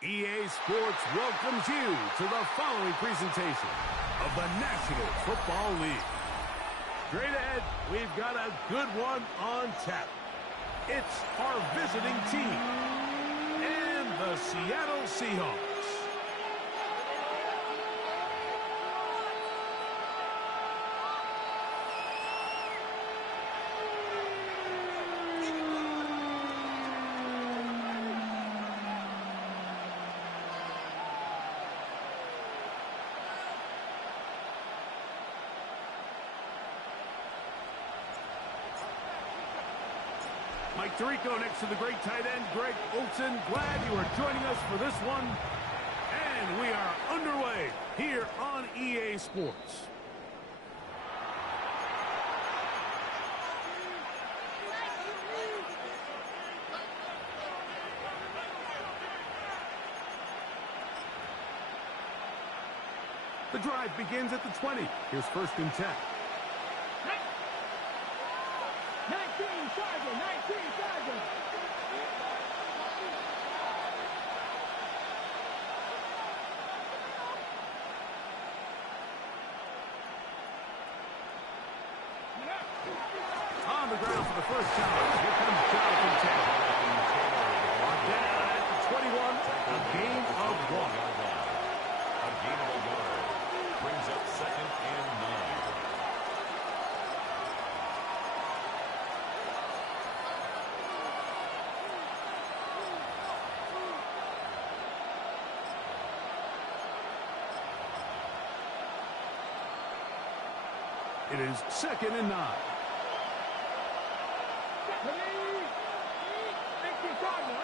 EA Sports welcomes you to the following presentation of the National Football League. Straight ahead, we've got a good one on tap. It's our visiting team and the Seattle Seahawks. Mike Tirico next to the great tight end, Greg Olsen. Glad you are joining us for this one. And we are underway here on EA Sports. The drive begins at the 20. Here's 1st and 10. 19 Chargers. On the ground for the first time. Here comes Jonathan Taylor. Down at the 21. A game of 1. A game of 1. Brings up 2nd and 9. It is 2nd and 9. 18 Cardinals.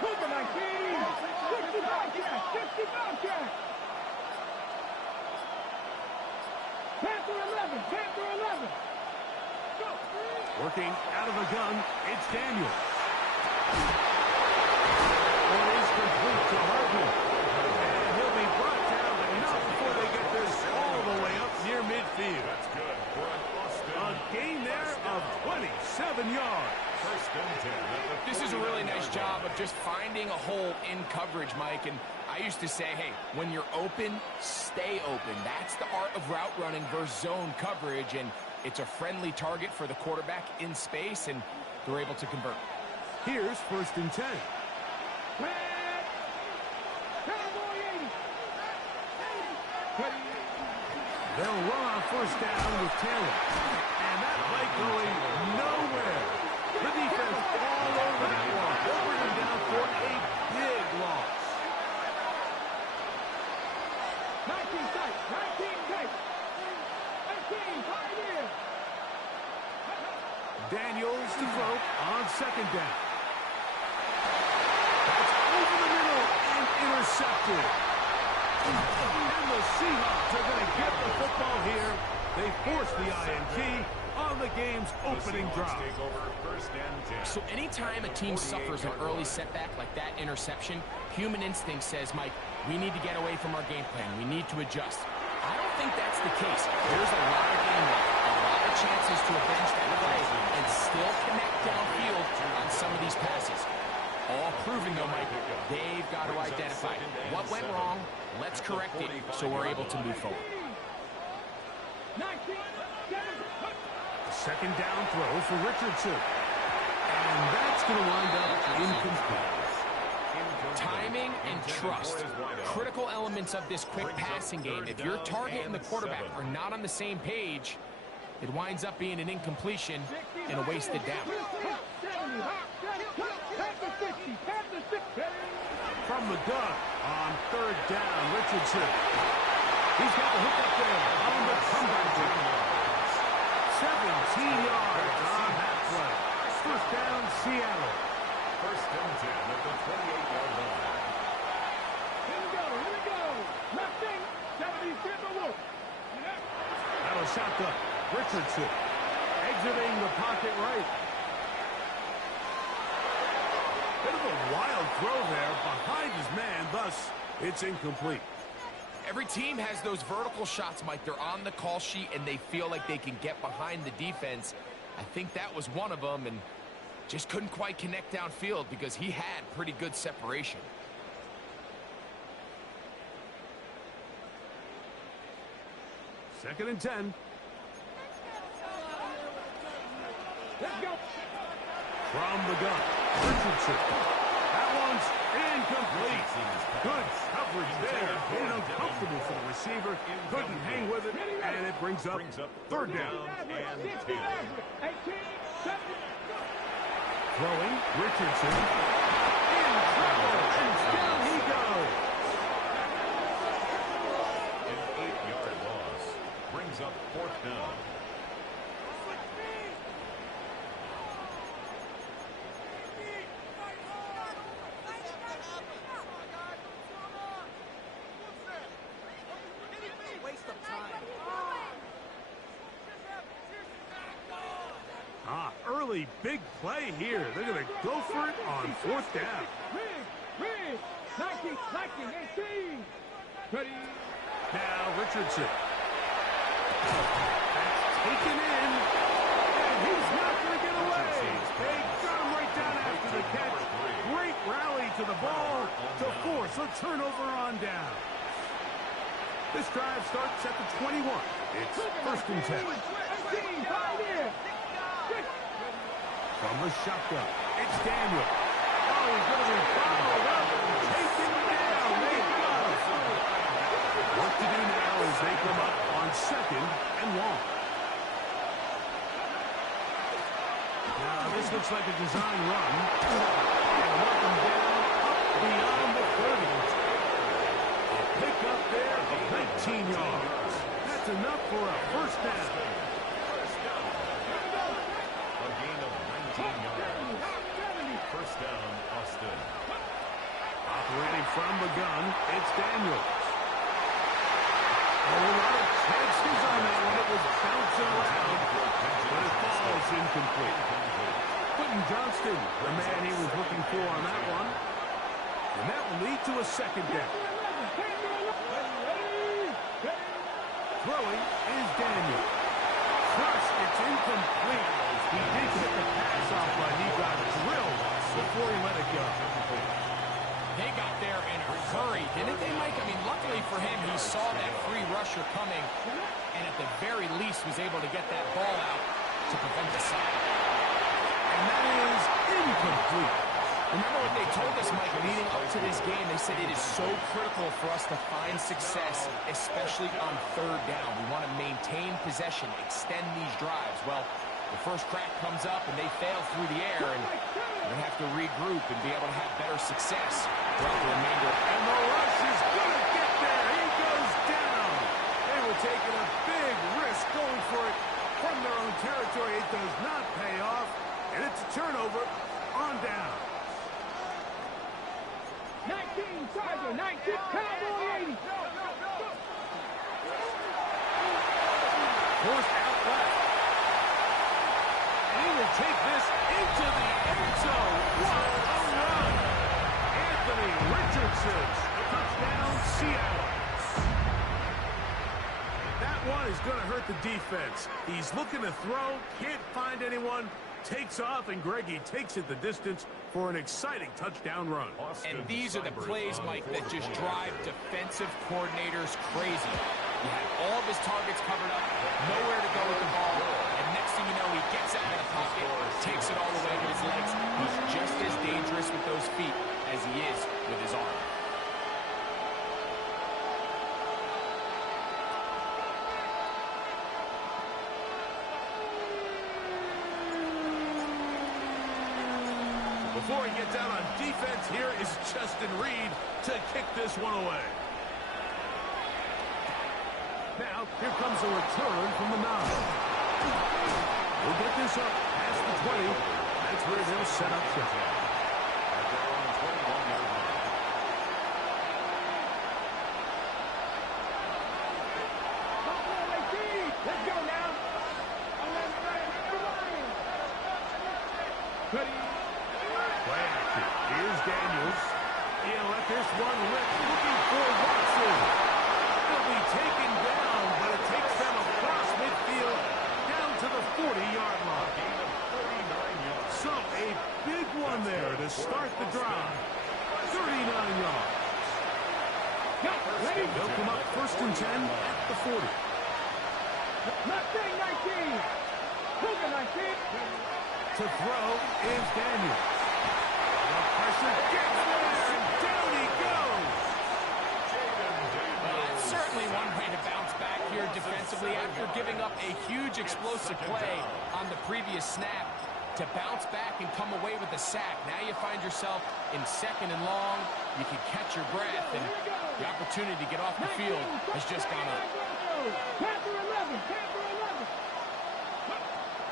Cooper 19. 65 catch. Panther 11. Go. Working out of the gun, it's Daniel. One is complete to Hartman. And he'll be brought down, but not before they get this all the way up near midfield. That's good for an Austin. A gain there of 27 yards. 1st and 10. This is a really nice job of just finding a hole in coverage, Mike. And I used to say, hey, when you're open, stay open. That's the art of route running versus zone coverage. And it's a friendly target for the quarterback in space, and they're able to convert. Here's 1st and 10. They'll run on 1st down with Taylor. And that play going nowhere. The defense all over that one. They'll bring him down for a big loss. 19 tight. 18 Pioneer. Daniels to throw on 2nd down. That's over the middle and intercepted. And the Seahawks are going to get the football here. They force the INT on the game's opening drive. Take over 1st and 10. So anytime a team suffers an early setback like that interception, human instinct says, Mike, we need to get away from our game plan. We need to adjust. I don't think that's the case. There's a lot of game left, a lot of chances to avenge that play and still connect downfield on some of these passes. All proving, though, Mike, they've got to identify what went wrong. Let's correct it so we're able to move forward. 2nd down throw for Richardson. And that's going to wind up incomplete. Timing and trust, critical elements of this quick passing game. If your target and the quarterback are not on the same page, it winds up being an incompletion and a wasted down. From the gun on 3rd down, Richardson. He's got the hook up there on the comeback. 17 yards on that play. 1st down, Seattle. 1st and 10 at the 28-yard line. Here we go. Left thing. 76 Wolf. Out of shotgun. Richardson exiting the pocket right. Bit of a wild throw there behind his man, thus it's incomplete. Every team has those vertical shots, Mike. They're on the call sheet, and they feel like they can get behind the defense. I think that was one of them, and Just couldn't quite connect downfield because he had pretty good separation. Second and 10. Let's go. From the gun, Richardson. That one's incomplete. Good coverage there. Made it uncomfortable for the receiver. Couldn't hang with it, and it brings up third down. and 10. 18, 7. Throwing, Richardson. In trouble, and down he goes. An 8-yard loss brings up fourth down. Early big play here. They're going to go for it on fourth down. Rig. 19, 18. Ready. Now Richardson. That's taken in. And he's not going to get away. They got him right down after the catch. Great rally to the ball to force a turnover on down. This drive starts at the 21. It's first and 10. 18, 5 in. From the shotgun, it's Daniel. Oh, he's going to be followed up and taken down. They got it. What to do now is they come up on second and long. Now, this looks like a design run. And welcome down up beyond the 30. A pick up there of 19 yards. That's enough for a first down. A gain of 19 yards. First down, Austin. Operating from the gun, it's Daniels. A lot of chances on that one. It was bouncing around, but it falls incomplete. Quentin Johnston, the man he was looking for on that one. And that will lead to a second down. Throwing is Daniel. First, it's incomplete. He did get the pass off, but he got drilled before he let it go. They got there in a hurry, didn't they, Mike? I mean, luckily for him, he saw that free rusher coming, and at the very least was able to get that ball out to prevent the sack. And that is incomplete. Remember what they told us, Mike, leading up to this game? They said it is so critical for us to find success, especially on third down. We want to maintain possession, extend these drives. Well, the first crack comes up, and they fail through the air, and they have to regroup and be able to have better success throughout the remainder. And the rush is going to get there. He goes down. They were taking a big risk going for it from their own territory. It does not pay off, and it's a turnover on down. 19, Tiger, 19, Cowboy 80. Forced out left. And he will take this into the end zone. What a run. Anthony Richardson, touchdown, Seattle. That one is going to hurt the defense. He's looking to throw, can't find anyone, takes off, and Greggy takes it the distance for an exciting touchdown run. And these are the plays, Mike, that just drive defensive coordinators crazy. He had all of his targets covered up, nowhere to go with the ball, and next thing you know, he gets out of the pocket, takes it all the way to his legs. He's just as dangerous with those feet as he is with his arm. Before he gets out on defense, here is Justin Reed to kick this one away. Now, here comes a return from the 9. We'll get this up past the 20. That's where they'll set up shop. At their own 21-yard line. Let's go now. Ready. Play action. Here's Daniels. He'll let this one rip. Looking for Watson. He'll be taken down, but it takes them across midfield down to the 40-yard line. Gain of 39 yards. So a They'll come up 1st and 10 at the 40. Mustang 19. Cougar 19. To throw is Daniels. The pressure gets there, and down he goes. Well, that's certainly one way to bounce back here defensively after giving up a huge explosive play on the previous snap. To bounce back and come away with a sack. Now you find yourself in 2nd and long. You can catch your breath, and the opportunity to get off the field has just gone up. Panther 11. Panther 11.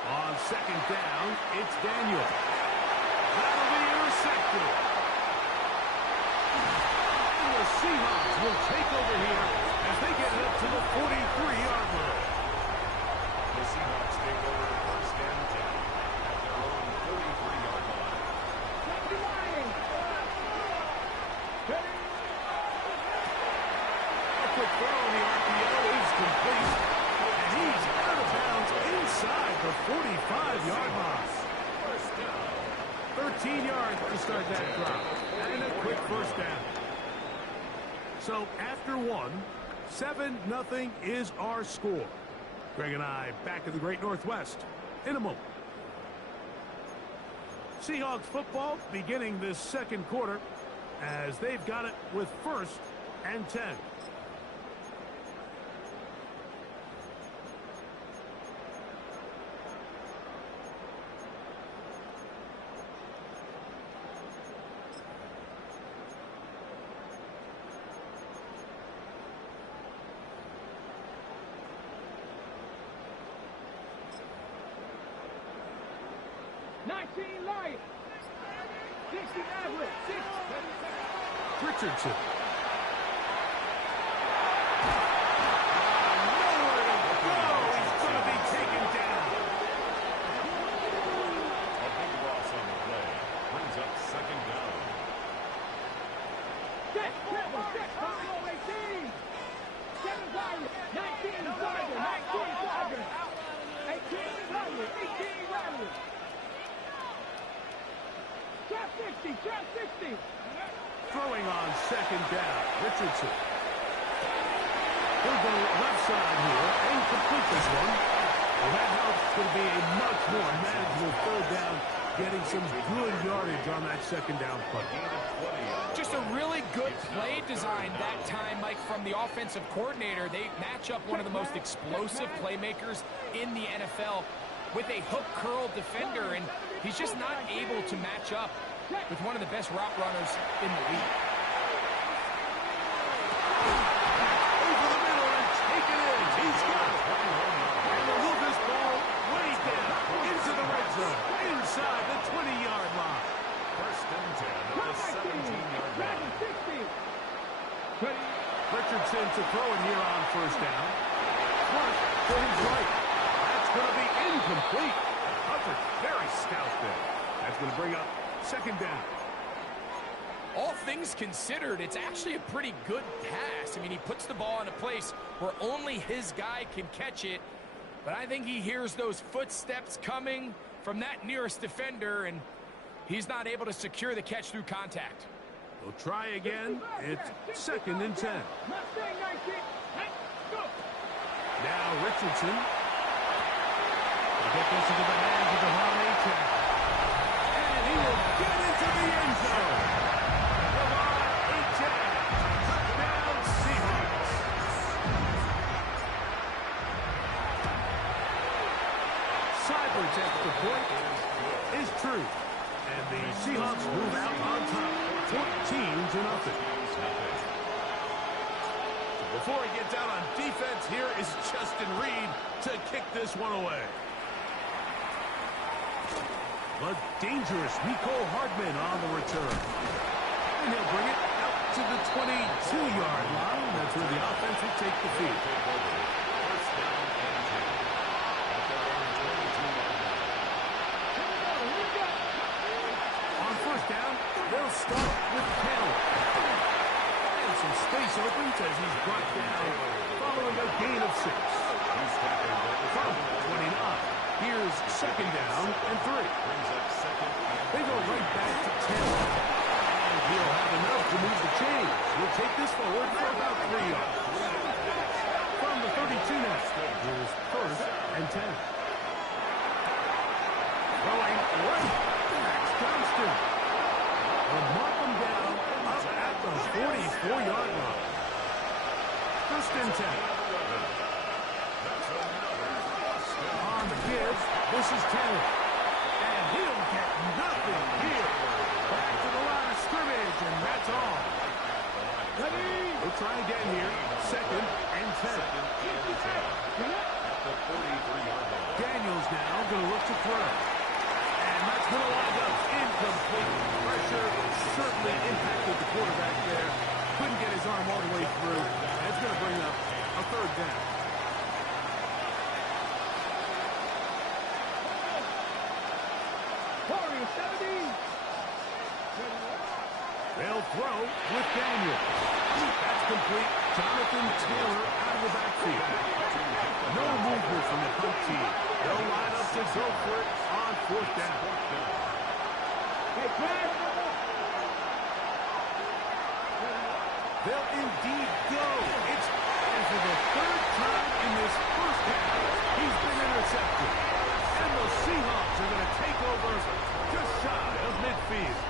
On 2nd down, it's Daniel. That'll be intercepted. And the Seahawks will take over here as they get it up to the 43-yard line. The Seahawks take over 1st and 10 at their own 43-yard line. A quick throw on the RPO is complete. And he's out of bounds inside the 45-yard line. 13 yards to start that drop. And a quick 1st down. So after 7-0 is our score. Greg and I back in the Great Northwest in a moment. Seahawks football beginning this 2nd quarter as they've got it with 1st and 10. Lions. 60 Everett. 6. Richardson. Trap 60. Throwing on 2nd down. Richardson. He'll go left side here and complete this one. Well, that helps. It's going to be a much more manageable 3rd down, getting some good yardage on that 2nd down play. Just a really good play design that time, Mike, from the offensive coordinator. They match up one of the most explosive playmakers in the NFL with a hook curl defender, and he's just not able to match up with one of the best route runners in the league. Over the middle and take it in. He's got it. And they'll move this ball way down into the red zone, inside the 20-yard line. 1st and 10 at the 17-yard line. Richardson to throw it here on 1st down. Flush to his right. That's going to be incomplete. Coverage very stout there. That's going to bring up 2nd down. All things considered, it's actually a pretty good pass. I mean, he puts the ball in a place where only his guy can catch it. But I think he hears those footsteps coming from that nearest defender, and he's not able to secure the catch through contact. We'll try again. It's 2nd and 10. Now Richardson. He'll get this into the hands of the Holiday Jack. And he will get into the end zone. Lamar Jack. Touchdown Seahawks. Cyber's extra point is true. And the Seahawks move out on top, 14-0. Before he gets out on defense, here is Justin Reed to kick this one away. But dangerous Nicole Hardman on the return. And he'll bring it out to the 22-yard line. That's where the offense will take the field. On 1st down, they'll start with Taylor. And some space opens as he's brought down following a gain of 6. From 29. Here's 2nd down and 3. They go right back to Taylor. And he'll have enough to move the chains. He'll take this forward for about 3 yards. 10. Throwing right. Max Johnston. Will mark him down up at the 44-yard line. First and 10. On the give, this is Taylor. And he'll get nothing here. Back to the line of scrimmage, and that's all. We'll try again here. Second and 10. Daniels now going to look to throw. And that's going to wind up incomplete. Pressure certainly impacted the quarterback there. Couldn't get his arm all the way through. And it's going to bring up a third down. They'll throw with Daniels. That's complete. Jonathan Taylor out of the backfield. No movement from the punt team. They'll line up to go for it on fourth down. They'll indeed go. It's and for the third time in this first half, he's been intercepted. And the Seahawks are going to take over just shy of midfield.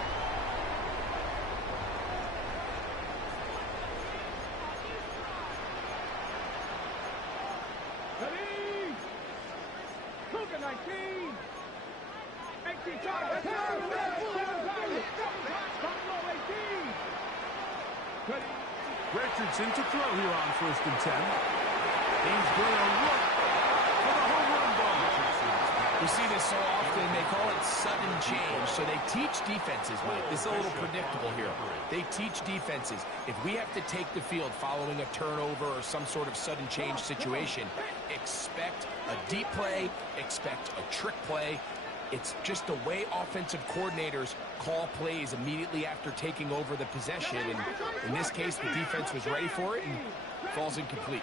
Richardson to throw here on first and 10. He's going to look for the home run ball. We see this so often, they call it sudden change. So they teach defenses, Mike. This is a little predictable here. They teach defenses, if we have to take the field following a turnover or some sort of sudden change situation, expect a deep play, expect a trick play. It's just the way offensive coordinators call plays immediately after taking over the possession. And in this case, the defense was ready for it and falls incomplete.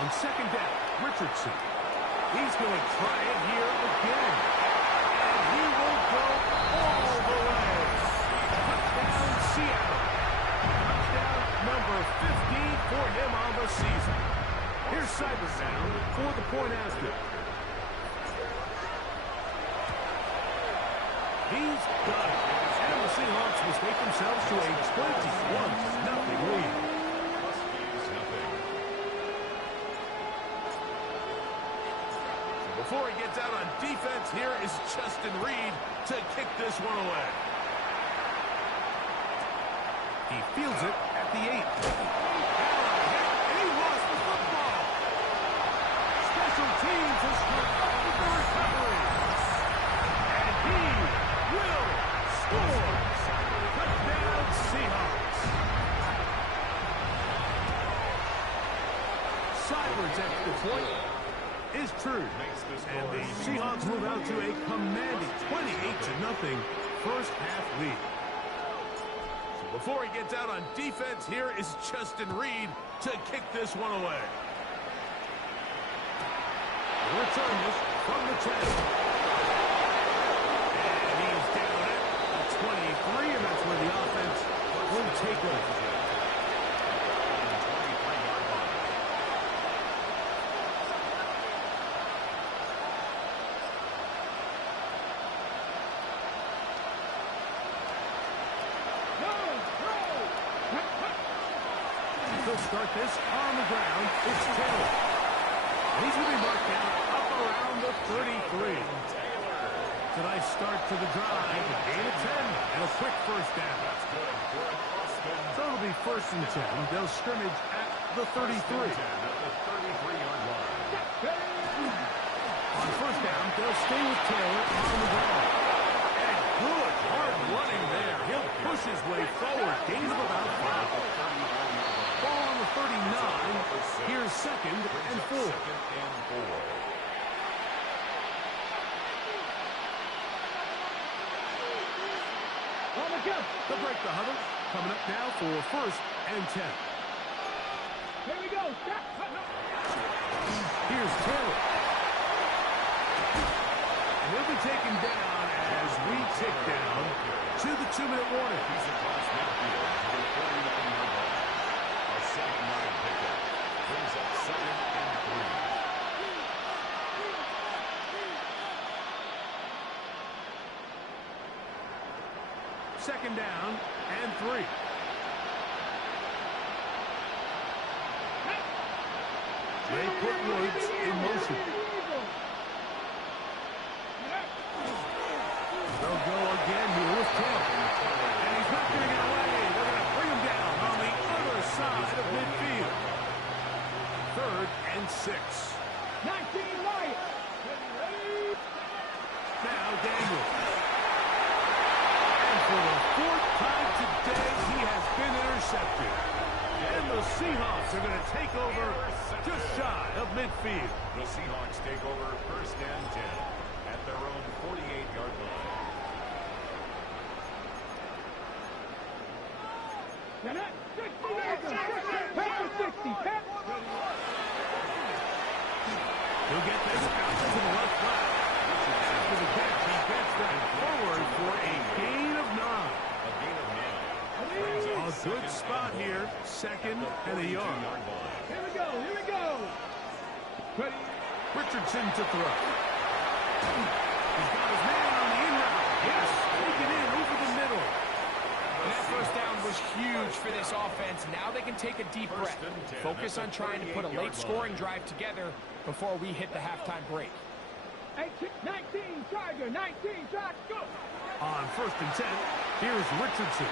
On second down, Richardson. He's going to try it here again. And he will go all the way. Touchdown, Seattle. Touchdown number 15 for him on the season. Here's Cybers now for the point after. He's got it. And the Seahawks will take themselves to a 21-0 lead. Before he gets out on defense, here is Justin Reed to kick this one away. He fields it at the 8. And he lost the football. Special teams has recovered the recovery. And he will score. Touchdown, Seahawks. Cyber's extra point is true. And the Seahawks move out to a commanding 28-0 first half lead. So before he gets out on defense, here is Justin Reed to kick this one away. Return this from the 10. And he's down at the 23, and that's where the offense will take over. He'll start this on the ground. It's Taylor. He's going to be marked down up around the 33. It's a nice start to the drive. Gain of 10 and a quick first down. So it'll be first and 10. They'll scrimmage at the 33. On first down, they'll stay with Taylor on the ground. And good hard running there. He'll push his way forward. Gains of about 5. Ball on the 39. Here's second and 4. They'll break the huddle. Coming up now for first and 10. Here we go. Here's Taylor. And he'll be taken down as we tick down to the 2-minute warning. second down and 3. They put Woods in motion. They'll go again here with Kemp. And he's not going to get away. They're going to bring him down on the other side of midfield. 3rd and 6. 19 right. Now Daniels. And for the 4th time today, he has been intercepted. And the Seahawks are going to take over just shy of midfield. The Seahawks take over 1st and 10 at their own 48-yard line. He'll get this out to the left flat. After the catch, he gets that forward for a gain of 9. A gain of 9. A good spot here, 2nd and a yard. Here we go, here we go. Ready? Richardson to throw. He's got his man on the in route. Yes, taken in over the middle. And that first down was huge for this offense. Now they can take a deep breath. Focus on trying to put a late scoring drive together before we hit the halftime break. 19, Charger, 19, Charger, go. On 1st and 10, here's Richardson.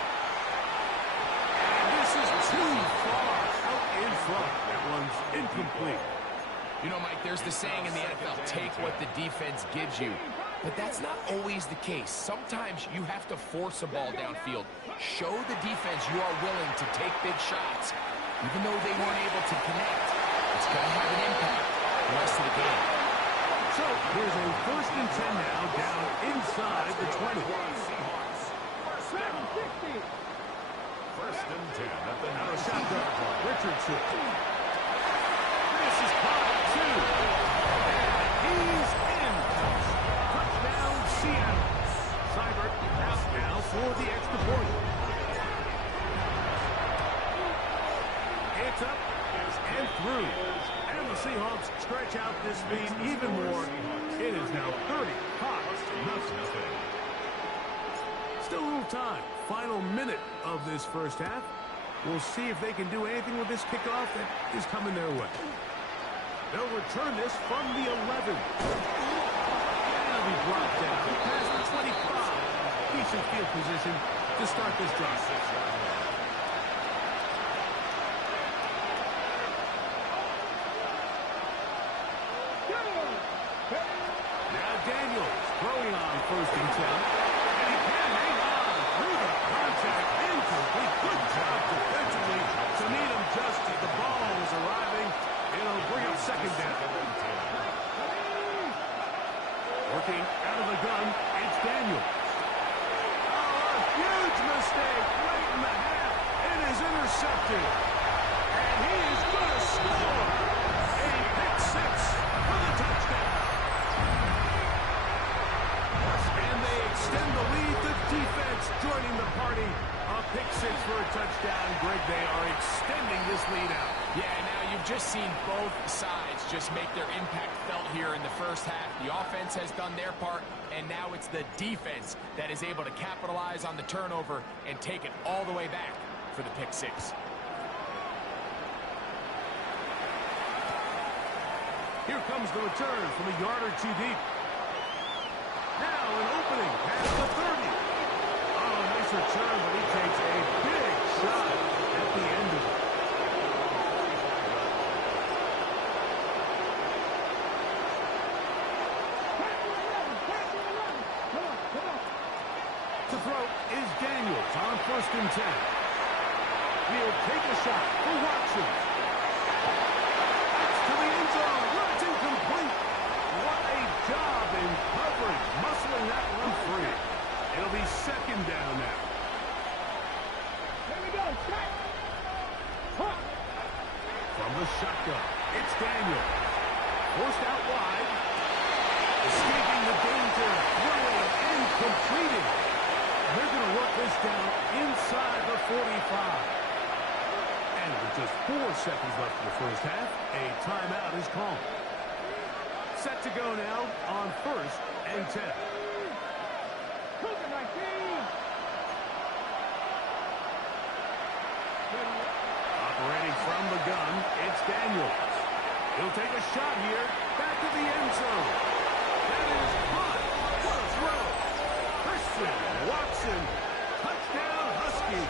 And this is too far out in front. That one's incomplete. You know, Mike, there's the saying in the NFL, take what the defense gives you. But that's not always the case. Sometimes you have to force a ball downfield. Show the defense you are willing to take big shots. Even though they weren't able to connect, it's going to have an impact the rest of the game. So here's a 1st and 10 now, down inside the 20. 1st and 10 at the Out of shotgun, Richardson. This is caught, too. And he's in. Touchdown, Seattle. Seibert out now for the extra point. It's up and through. And the Seahawks stretch out this lead even more. It is now 30-0. Still a little time. Final minute of this first half. We'll see if they can do anything with this kickoff that is coming their way. They'll return this from the 11. That'll be brought down past the 25. Decent field position to start this drive. Now Daniels throwing on 1st and 10. And he can hang on through the contact. Incomplete. Good job defensively to meet him just as the ball was arriving. It'll bring up 2nd down. Working out of the gun, it's Daniels. Oh, a huge mistake late in the half. It is intercepted. And he is going to score. A pick 6 for the touchdown. And they extend the lead. The defense joining the party. A pick 6 for a touchdown. Greg, they are extending this lead out. Yeah, now you've just seen both sides just make their impact felt here in the first half. The offense has done their part, and now it's the defense that is able to capitalize on the turnover and take it all the way back for the pick 6. Here comes the return from a yard or 2 deep. Now an opening past the 30. Oh, nice return, but he takes a big shot at the end of it. To throw is Daniels on 1st and 10. He'll take a shot for Watson. That's to the end zone. It's incomplete. What a job in coverage, muscling that one free. It'll be 2nd down now. Here we go, shot. From the shotgun, it's Daniel. Forced out wide. Escaping the danger. Throwing and completing. They're going to work this down inside the 45. And with just 4 seconds left in the first half, a timeout is called. Set to go now on 1st and 10. From the gun, it's Daniels. He'll take a shot here. Back to the end zone. That is caught. What a throw. Christian Watson. Touchdown, Husky.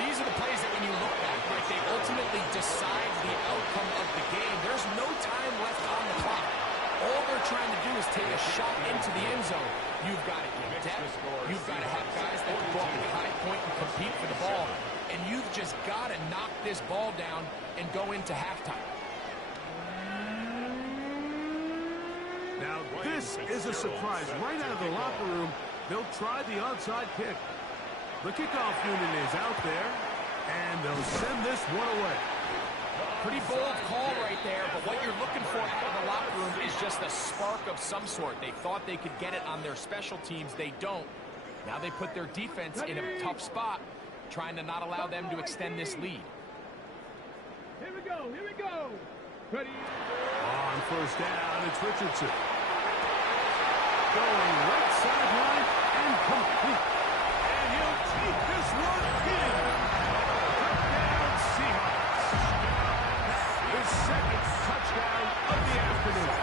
These are the plays that when you look back, right, they ultimately decide the outcome of the game. There's no time left on the clock. All they're trying to do is take a shot into the end zone. You've got to get depth. You've got to have guys that can go up at high point and compete for the ball. And you've just got to knock this ball down and go into halftime. Now, this is a surprise. Right out of the locker room, they'll try the onside kick. The kickoff unit is out there, and they'll send this one away. Pretty bold call right there, but what you're looking for out of the locker room is just a spark of some sort. They thought they could get it on their special teams. They don't. Now they put their defense in a tough spot, trying to not allow them to extend this lead. Here we go. Here we go. Ready. On first down, it's Richardson. Going right sideline and complete. And he'll take this one in. Touchdown, Seahawks. His second touchdown of the afternoon.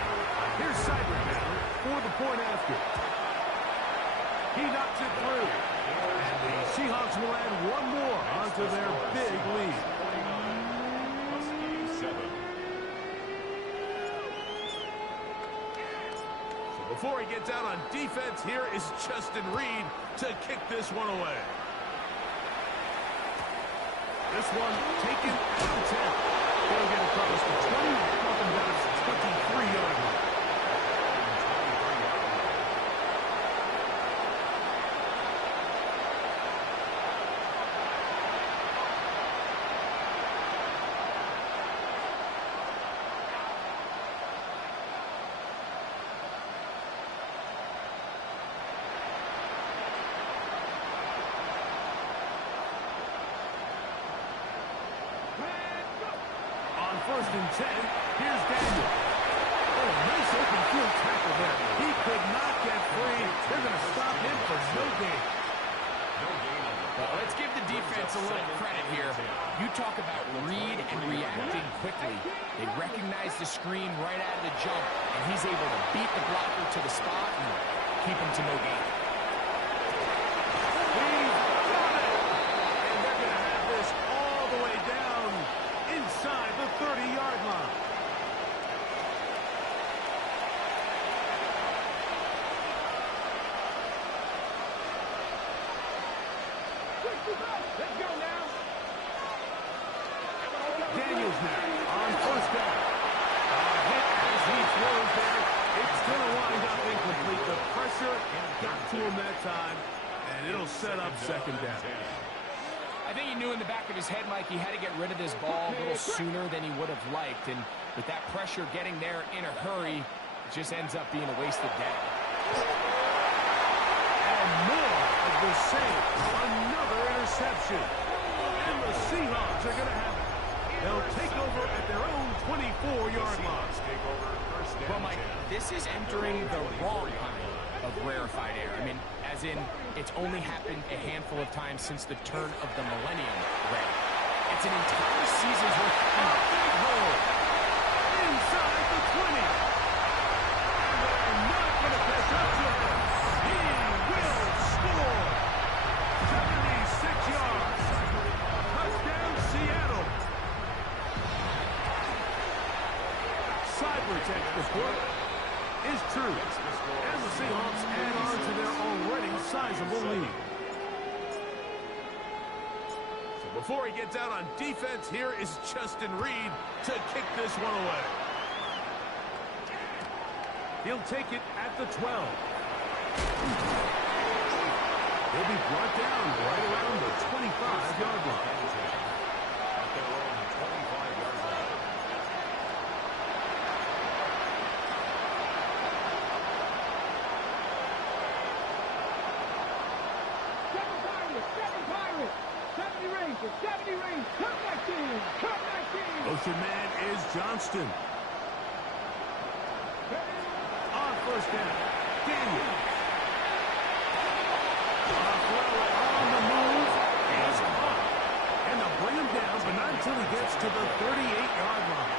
Here's Seibert now for the point after. He knocks it through. And the Seahawks will add one more onto their big lead. Before he gets out on defense, here is Justin Reed to kick this one away. This one taken at the 10. They'll get across the 20, talking about his 23-yard line. First and 10, here's Daniel. Oh, nice open field tackle there. He could not get free. They're going to stop him for no gain. Well, let's give the defense a little credit here. You talk about read and reacting quickly. They recognize the screen right out of the jump, and he's able to beat the blocker to the spot and keep him to no gain. He's got it! And they're going to have this all the way down inside the 30-yard line. Let's go now. Daniels now on first down. Hit as he throws there. It's going to wind up incomplete. The pressure got to him that time, and it'll set up second down. I think he knew in the back of his head, Mike, he had to get rid of this ball a little sooner than he would have liked. And with that pressure getting there in a hurry, it just ends up being a wasted down. And more of the same. Another interception. And the Seahawks are going to have it. They'll take over at their own 24-yard line. Well, Mike, this is entering the wrong kind of rarefied air. I mean, as in, it's only happened a handful of times since the turn of the millennium era. It's an entire season's worth of Big hole. Inside the 20. And they're not going to catch up to him. He will score. 76 yards. Touchdown, Seattle. Cyber's extra point is true. And the Seahawks add on to their already sizable lead. So before he gets out on defense, here is Justin Reed to kick this one away. He'll take it at the 12. He'll be brought down right around the 25-yard line. Motion man is Johnston. On first down, Daniel. On the move is caught. until he gets to the 38-yard line.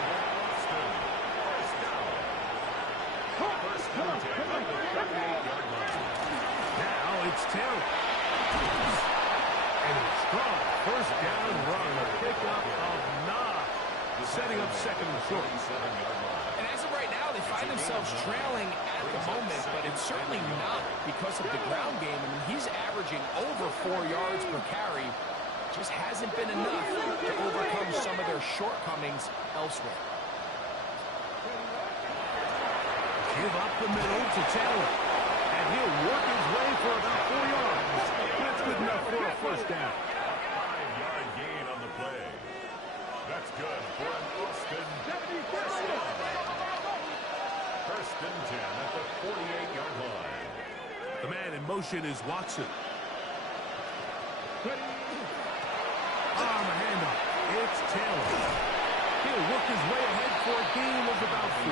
Now it's Taylor. And a strong first down run. A pickup of 9. Setting up second and short. And as of right now, they find themselves trailing at the moment, but it's certainly not because of the ground game. I mean, he's averaging over 4 yards per carry. Just hasn't been enough to overcome some of their shortcomings elsewhere. Give up the middle to Taylor. And he'll work his way for about 4 yards. That's good enough for a first down. 5-yard gain on the play. That's good for an Austin. First and 10 at the 48-yard line. The man in motion is Watson. On the handoff, it's Taylor. He'll work his way ahead for a gain of about 4.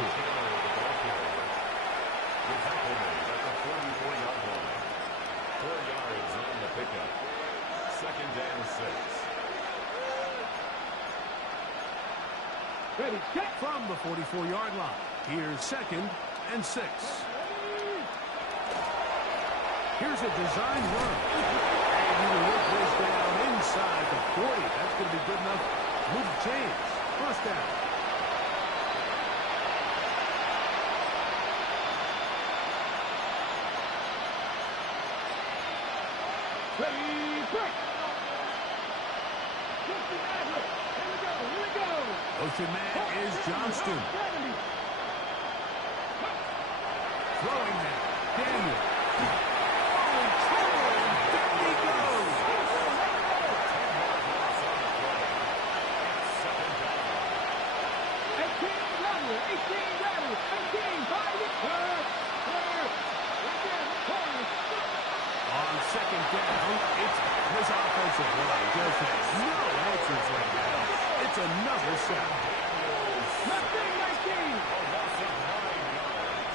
The tackle made at the 44-yard line. 4 yards on the pickup. Second and 6. Ready, set. From the 44-yard line, here's second and 6. Here's a design run. And he will work this down inside the 40. That's going to be good enough to move the chains. First down. Ready, break. Here we go. Motion man is Johnston. Throwing now. Daniel. Oh, trouble, and down he goes. 18 rattle, 18, 5, On second down, it's his offensive line. Just has no answers right now. It's another sack. left 19. A loss of 9 yards.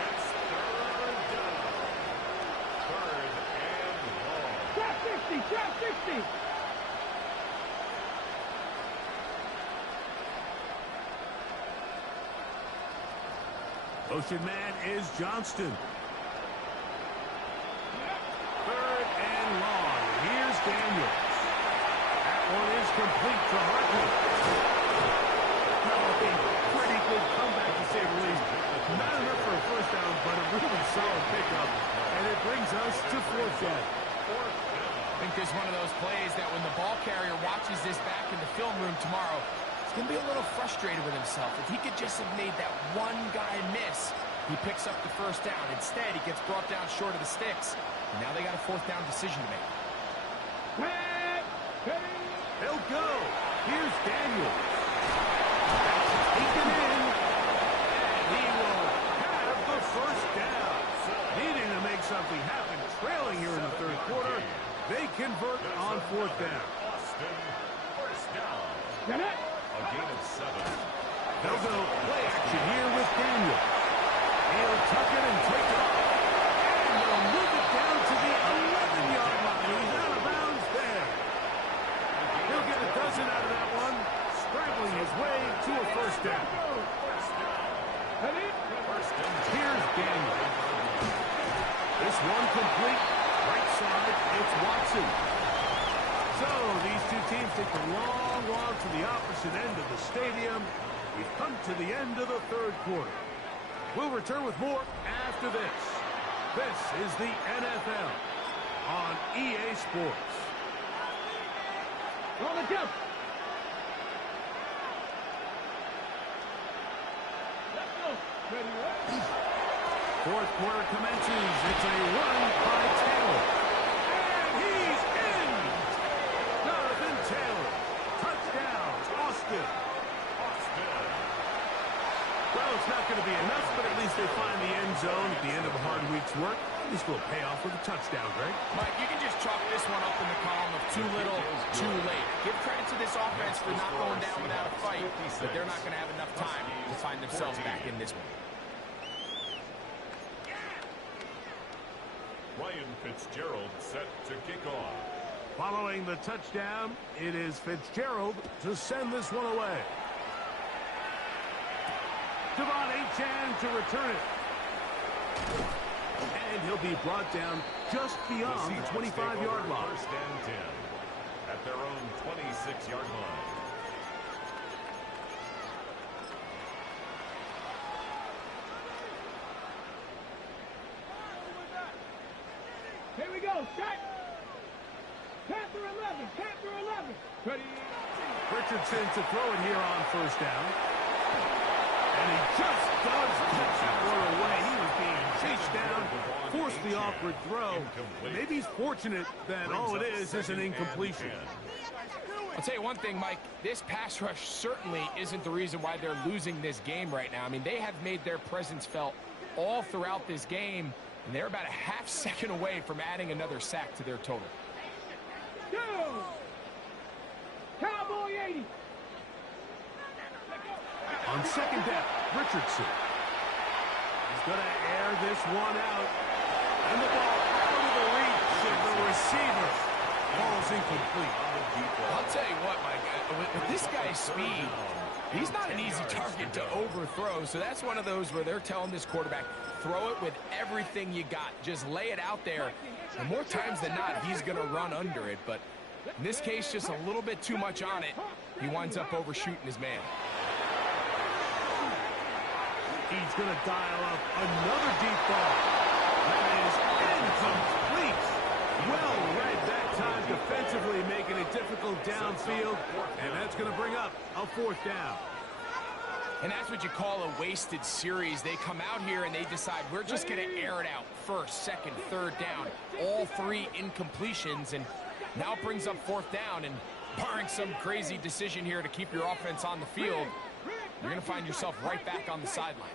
It's third down. Third and long. Trap 60, trap 60. Motion man is Johnston. Third and long. Here's Daniels. That one is complete to Hartman. A pretty good comeback to say the least. Not enough for a first down, but a really solid pickup. And it brings us to fourth down. I think there's one of those plays that when the ball carrier watches this back in the film room tomorrow, he's going to be a little frustrated with himself. If he could just have made that one guy miss, he picks up the first down. Instead, he gets brought down short of the sticks. And now they got a fourth down decision to make. They'll go. Here's Daniels. Taken in. And he will have the first down. Needing to make something happen. Trailing here in the third quarter. They convert on fourth down. Austin, first down. Get it. A gain of 7. They'll go play action here with Daniel. He'll tuck it and take it off. And they'll move it down to the 11-yard line. He's out of bounds there. He'll get a dozen out of that one, scrambling his way to a first down. Ready. Here's Daniel. This one complete. Right side, it's Watson. So these two teams take the long walk to the opposite end of the stadium. We've come to the end of the third quarter. We'll return with more after this. This is the NFL on EA Sports. On the jump. Let's go. Ready, right? Fourth quarter commences. It's a run by Taylor. And he's in! Jonathan Taylor. Touchdown, Austin. Well, it's not going to be enough, but at least they find the end zone at the end of a hard week's work. At least we'll pay off with a touchdown, Greg. Mike, you can just chalk this one up in the column of too little, too late. Give credit to this offense for not going down without a fight, but they're not going to have enough time to find themselves back in this one. Ryan Fitzgerald set to kick off. Following the touchdown, it is Fitzgerald to send this one away. Devon Achane to return it. And he'll be brought down just beyond the 25-yard line. First and 10 at their own 26-yard line. Here we go. Set. Panther 11. Panther 11. Ready. Richardson to throw it here on first down. And he just does catch that one away. He was being chased down, forced the awkward throw. Maybe he's fortunate that all it is an incompletion. I'll tell you one thing, Mike. This pass rush certainly isn't the reason why they're losing this game right now. I mean, they have made their presence felt all throughout this game, and they're about a half second away from adding another sack to their total. Go! Cowboy 80. On second down, Richardson. He's going to air this one out. And the ball out of the reach of the receiver. Ball's incomplete. I'll tell you what, Mike, with this guy's speed, he's not an easy target to overthrow. So that's one of those where they're telling this quarterback, throw it with everything you got. Just lay it out there. And more times than not, he's going to run under it. But in this case, just a little bit too much on it. He winds up overshooting his man. He's going to dial up another deep ball. That is incomplete. Well read that time defensively, making it difficult downfield. And that's going to bring up a fourth down. And that's what you call a wasted series. They come out here and they decide we're just going to air it out. First, second, third down. All three incompletions. And now it brings up fourth down. And barring some crazy decision here to keep your offense on the field, you're going to find yourself right back on the sideline.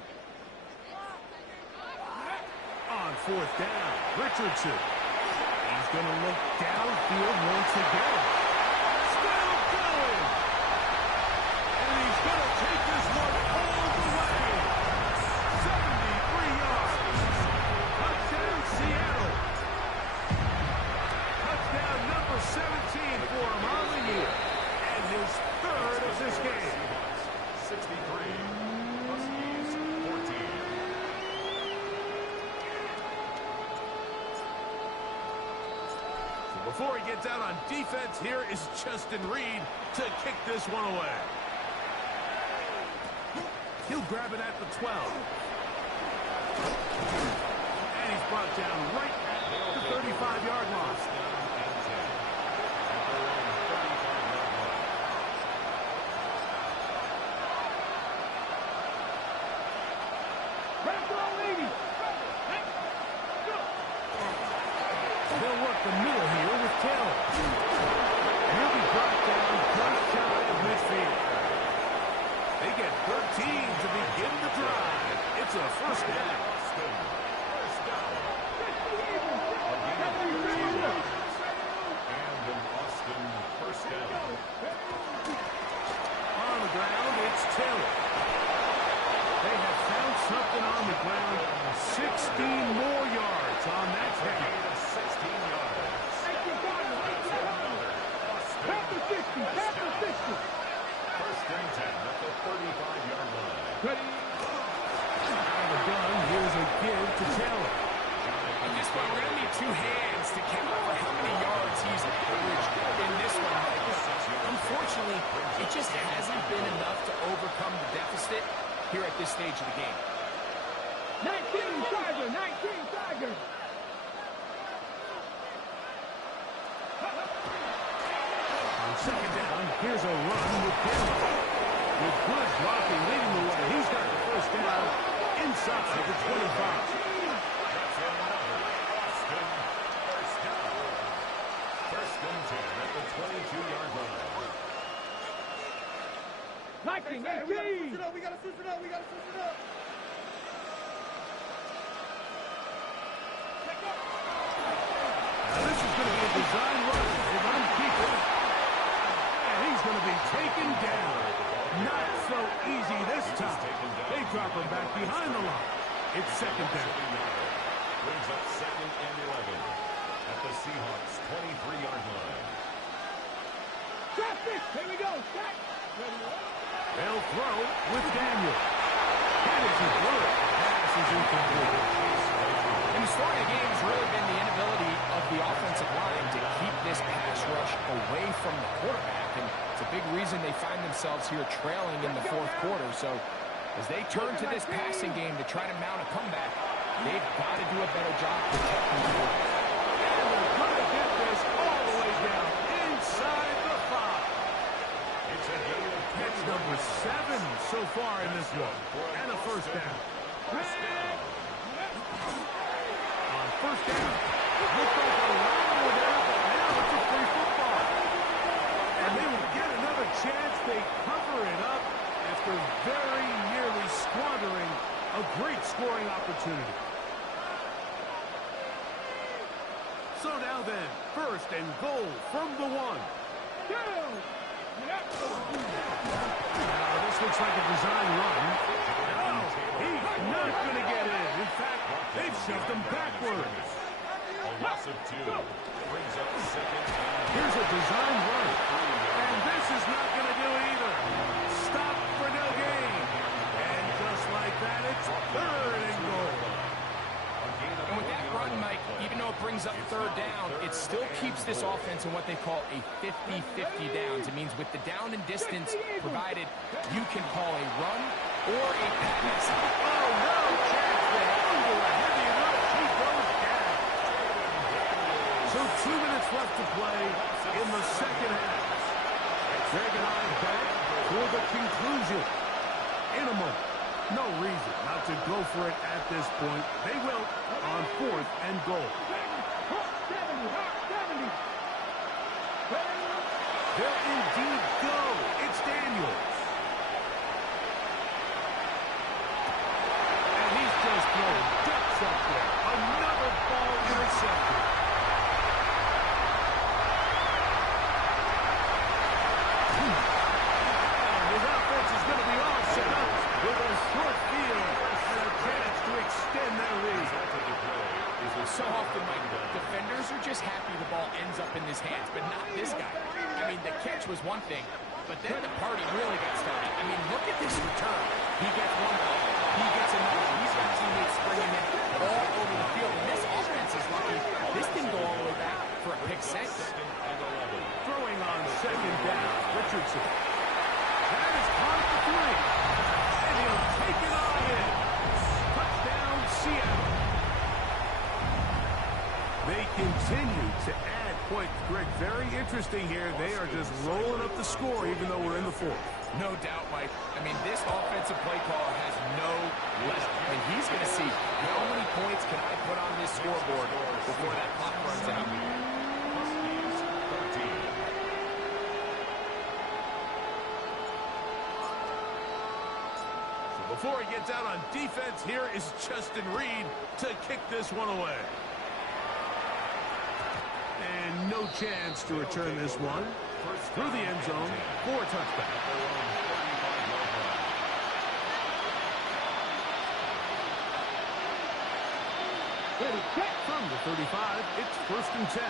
On fourth down, Richardson. He's going to look downfield once again. Still going. And he's going to take this one all the way. 73 yards. Touchdown, Seattle. Touchdown number 17 for him on the year. And his third of this game. 63. Huskies 14. Before he gets out on defense, here is Justin Reed to kick this one away. He'll grab it at the 12. And he's brought down right at the 35-yard line. They'll work the middle here with Taylor. He'll be brought down just shy of midfield. They get 13 to begin the drive. It's a first down. First down. And an Austin first down. On the ground, it's Taylor. They have found something on the ground. 16 more yards on that carry. 16 yards. Panther 60. Panther 60. First and 10 at the 35-yard line. Ready. Out of the gun, here's a give to Taylor. At this point, we're going to need two hands to count for how many yards he's averaged in this one. Unfortunately, it just hasn't been enough to overcome the deficit here at this stage of the game. 19 Tiger. 19 Tiger. On second down, here's a run with Taylor. With good blocking leading the way, he's got the first down inside the 25. That's another Austin first down. First and 10 at the 22-yard line. Liking, Hey, we gotta 18. switch it up. We gotta switch it up. We gotta switch it up. Now this is going to be a design run. They run keeper. And he's going to be taken down. Not so easy this time. They drop him back behind the line. It's second down. Brings up second and 11 at the the Seahawks' 23-yard line. Drop it. Here we go. Back. They'll throw with Daniel. That is a good. Pass is incomplete. And the story of the game has really been the inability of the offensive line to keep this pass rush away from the quarterback. And it's a big reason they find themselves here trailing in the fourth quarter. So as they turn to this passing game to try to mount a comeback, they've got to do a better job protecting the quarterback. And they're going to get this all the way down inside the 5. It's a gain of Catch number 7 so far in this one. And a first down. On first down, looks like a lot more down, but now it's a free football. And they will get another chance. They cover it up after very nearly squandering a great scoring opportunity. So now then, first and goal from the 1. Down. Now this looks like a design run. No, he's not going to get in. In fact, they've shoved him backwards. a loss of 2. Brings up second down. Here's a design run. And this is not going to do either. Stop for no gain. And just like that, it's third and goal. And with that run, Mike, even though it brings up third down, it still keeps this offense in what they call a 50-50 downs. It means with the down and distance provided, you can call a run or a pass. Oh, no chance there. Under a heavy rush, he goes down. So 2 minutes left to play in the second half. They're going to back for the conclusion in a moment. No reason not to go for it at this point. They will on fourth and goal. 70. They'll indeed go. It's Daniels. And he's just throwing ducks up there. Another ball intercepted. And his offense is going to be all set up with a short field and a chance to extend their lead. So often, Mike, defenders are just happy the ball ends up in his hands, but not this guy. I mean, the catch was one thing, but then the party really got started. I mean, look at this return. He gets one ball. He gets another. He's got teammates springing in all over the field. And this offense is lucky. This didn't go all the way back for a pick six. Throwing on second down, Richardson. That is caught for 3. And he'll take it on in. Touchdown, Seattle. They continue to add points. Greg, very interesting here. They are just rolling up the score even though we're in the fourth. No doubt, Mike. I mean, this offensive play caller has no limit. I mean, he's going to see how many points can I put on this scoreboard before that clock runs out. So before he gets out on defense, here is Justin Reed to kick this one away. And no chance to return this one through the end zone for a touchback. From the 35, it's first and 10.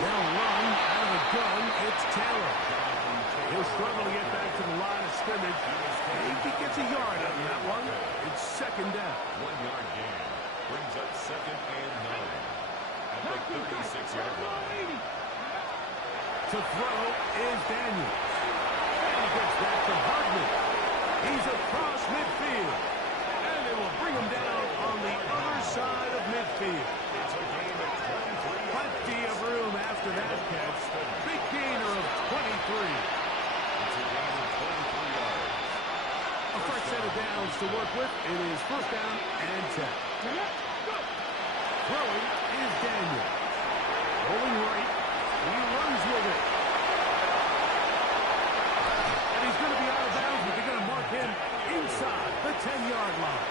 They'll run out of the gun. It's Taylor. He'll struggle to get back to the line of scrimmage. Maybe he gets a yard out of that one. It's second down. 1-yard gain. Brings up second and 9. At the 36-yard line. To throw is Daniels. And he gets back to Hardman. He's across midfield. And they will bring him down on the other side of midfield. It's a gain of 23. Plenty of room after that catch. Big gainer of 23. It's a gain of 23 yards. A fresh set of downs to work with. It is first down and 10. Throwing is Daniel. Rolling right. He runs with it. And he's going to be out of bounds, but they're going to mark him inside the 10-yard line.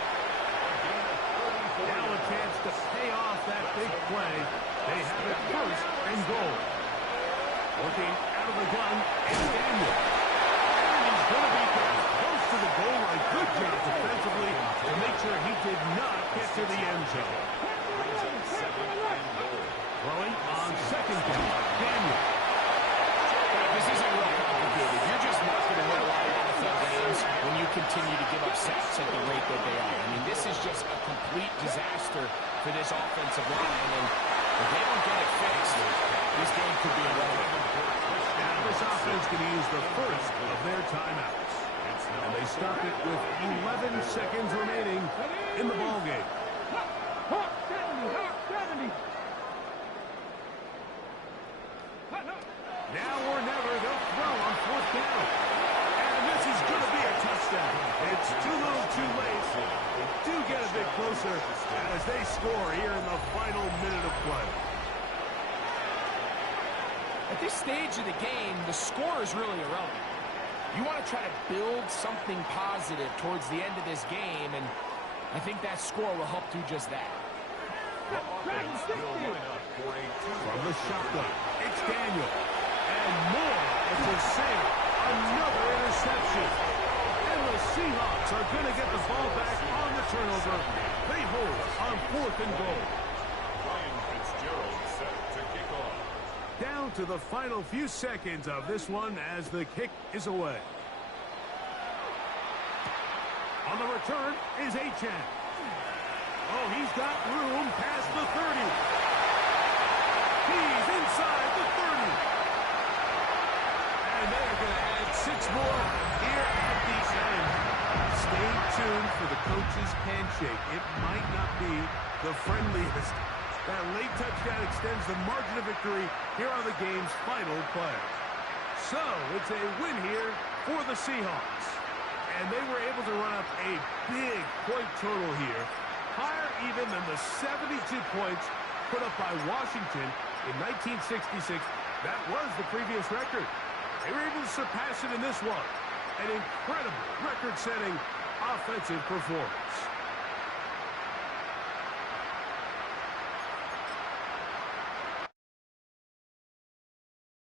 Now a chance to pay off that big play. They have it first and goal. Working out of the gun is Daniel. And he's going to be close to to the goal line. Good job defensively to make sure he did not get to the end zone. Throwing on second down. Daniel. This isn't real complicated. You're just not going to win a lot of NFL games when you continue to give up sacks at the rate that they are. I mean, this is just a complete disaster for this offensive line, and if they don't get it fixed, this game could be irrelevant. Now this offense can use the first of their timeouts. And they stop it with 11 seconds remaining in the ballgame. Hawk 70, Hawk 70. Now or never, they'll throw on fourth down. And this is going to be a touchdown. It's too little too late. They do get a bit closer as they score here in the final minute of play. At this stage of the game, the score is really irrelevant. You want to try to build something positive towards the end of this game, and I think that score will help do just that. From the shotgun, it's Daniel. And more at the save. Another interception. And the Seahawks are going to get the ball back on the turnover. They hold on fourth and goal. Down to the final few seconds of this one as the kick is away. On the return is Achane. Oh, he's got room past the 30. He's inside the 30. And they're going to add 6 more here at the end. Stay tuned for the coach's handshake. It might not be the friendliest. That late touchdown extends the margin of victory here on the game's final play. So, it's a win here for the Seahawks. And they were able to run up a big point total here, higher even than the 72 points put up by Washington in 1966. That was the previous record. They were able to surpass it in this one. An incredible record-setting offensive performance.